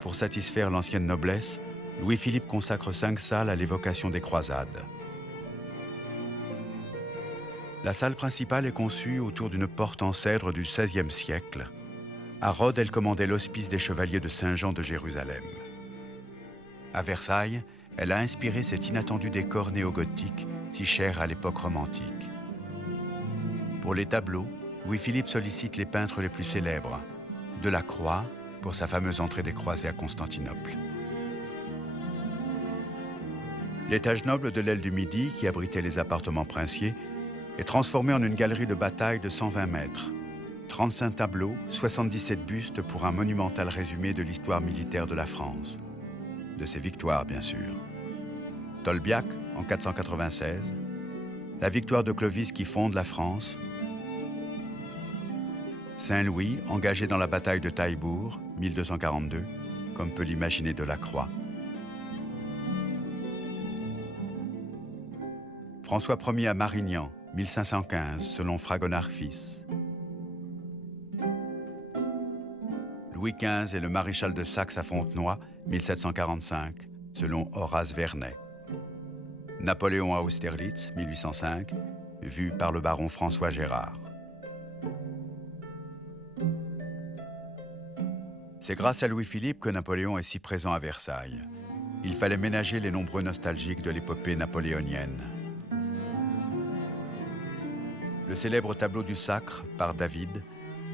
Pour satisfaire l'ancienne noblesse, Louis-Philippe consacre 5 salles à l'évocation des croisades. La salle principale est conçue autour d'une porte en cèdre du XVIe siècle. À Rhodes, elle commandait l'hospice des chevaliers de Saint-Jean de Jérusalem. À Versailles, elle a inspiré cet inattendu décor néo-gothique si cher à l'époque romantique. Pour les tableaux, Louis-Philippe sollicite les peintres les plus célèbres. Delacroix, pour sa fameuse entrée des croisés à Constantinople. L'étage noble de l'aile du Midi, qui abritait les appartements princiers, est transformé en une galerie de bataille de 120 mètres. 35 tableaux, 77 bustes pour un monumental résumé de l'histoire militaire de la France. De ses victoires, bien sûr. Tolbiac, en 496. La victoire de Clovis qui fonde la France. Saint-Louis, engagé dans la bataille de Taillebourg, 1242, comme peut l'imaginer Delacroix. François Ier à Marignan, 1515, selon Fragonard fils. Louis XV et le maréchal de Saxe à Fontenoy, 1745, selon Horace Vernet. Napoléon à Austerlitz, 1805, vu par le baron François Gérard. C'est grâce à Louis-Philippe que Napoléon est si présent à Versailles. Il fallait ménager les nombreux nostalgiques de l'épopée napoléonienne. Le célèbre tableau du Sacre, par David,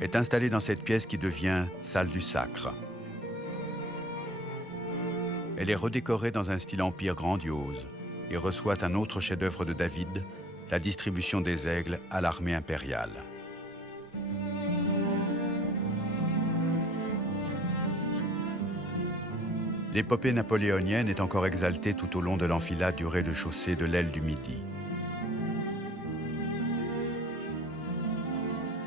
est installé dans cette pièce qui devient salle du Sacre. Elle est redécorée dans un style empire grandiose et reçoit un autre chef-d'œuvre de David, la distribution des aigles à l'armée impériale. L'épopée napoléonienne est encore exaltée tout au long de l'enfilade du rez-de-chaussée de l'aile du Midi.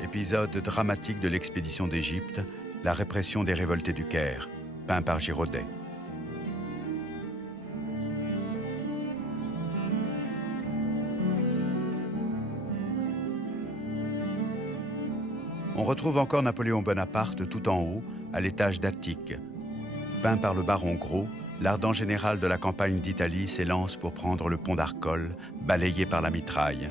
Épisode dramatique de l'expédition d'Égypte, la répression des révoltés du Caire, peint par Giraudet. On retrouve encore Napoléon Bonaparte tout en haut, à l'étage d'Attique. Peint par le baron Gros, l'ardent général de la campagne d'Italie s'élance pour prendre le pont d'Arcole, balayé par la mitraille.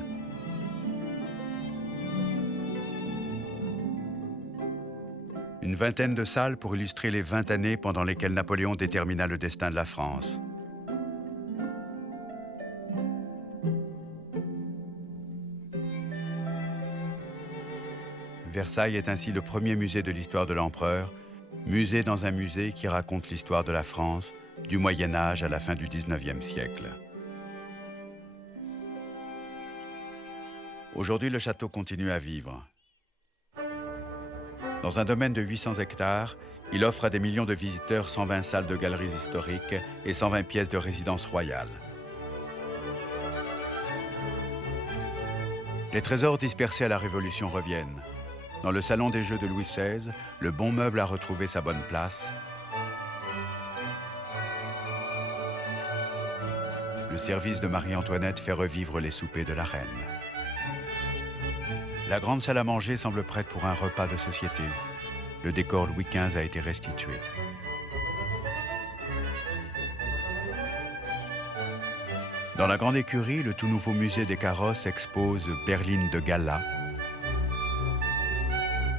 Une vingtaine de salles pour illustrer les 20 années pendant lesquelles Napoléon détermina le destin de la France. Versailles est ainsi le premier musée de l'histoire de l'empereur, musée dans un musée qui raconte l'histoire de la France, du Moyen-Âge à la fin du XIXe siècle. Aujourd'hui, le château continue à vivre. Dans un domaine de 800 hectares, il offre à des millions de visiteurs 120 salles de galeries historiques et 120 pièces de résidence royale. Les trésors dispersés à la Révolution reviennent. Dans le salon des Jeux de Louis XVI, le bon meuble a retrouvé sa bonne place. Le service de Marie-Antoinette fait revivre les soupers de la reine. La grande salle à manger semble prête pour un repas de société. Le décor Louis XV a été restitué. Dans la grande écurie, le tout nouveau musée des carrosses expose berlines de gala,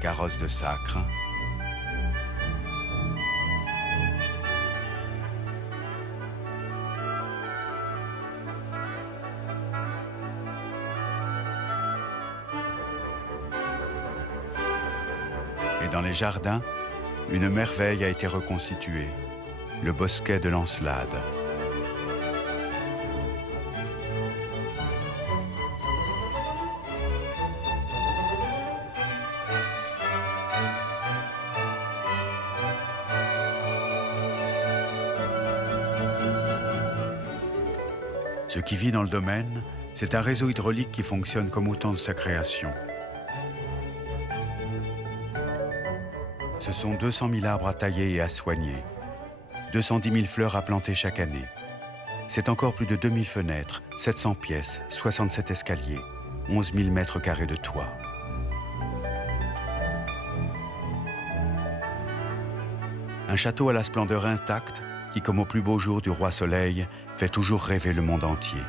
carrosses de sacre, et dans les jardins, une merveille a été reconstituée, le bosquet de Lancelade. Ce qui vit dans le domaine, c'est un réseau hydraulique qui fonctionne comme au temps de sa création. Ce sont 200 000 arbres à tailler et à soigner, 210 000 fleurs à planter chaque année. C'est encore plus de 2000 fenêtres, 700 pièces, 67 escaliers, 11 000 mètres carrés de toit. Un château à la splendeur intacte qui, comme au plus beau jour du roi Soleil, fait toujours rêver le monde entier.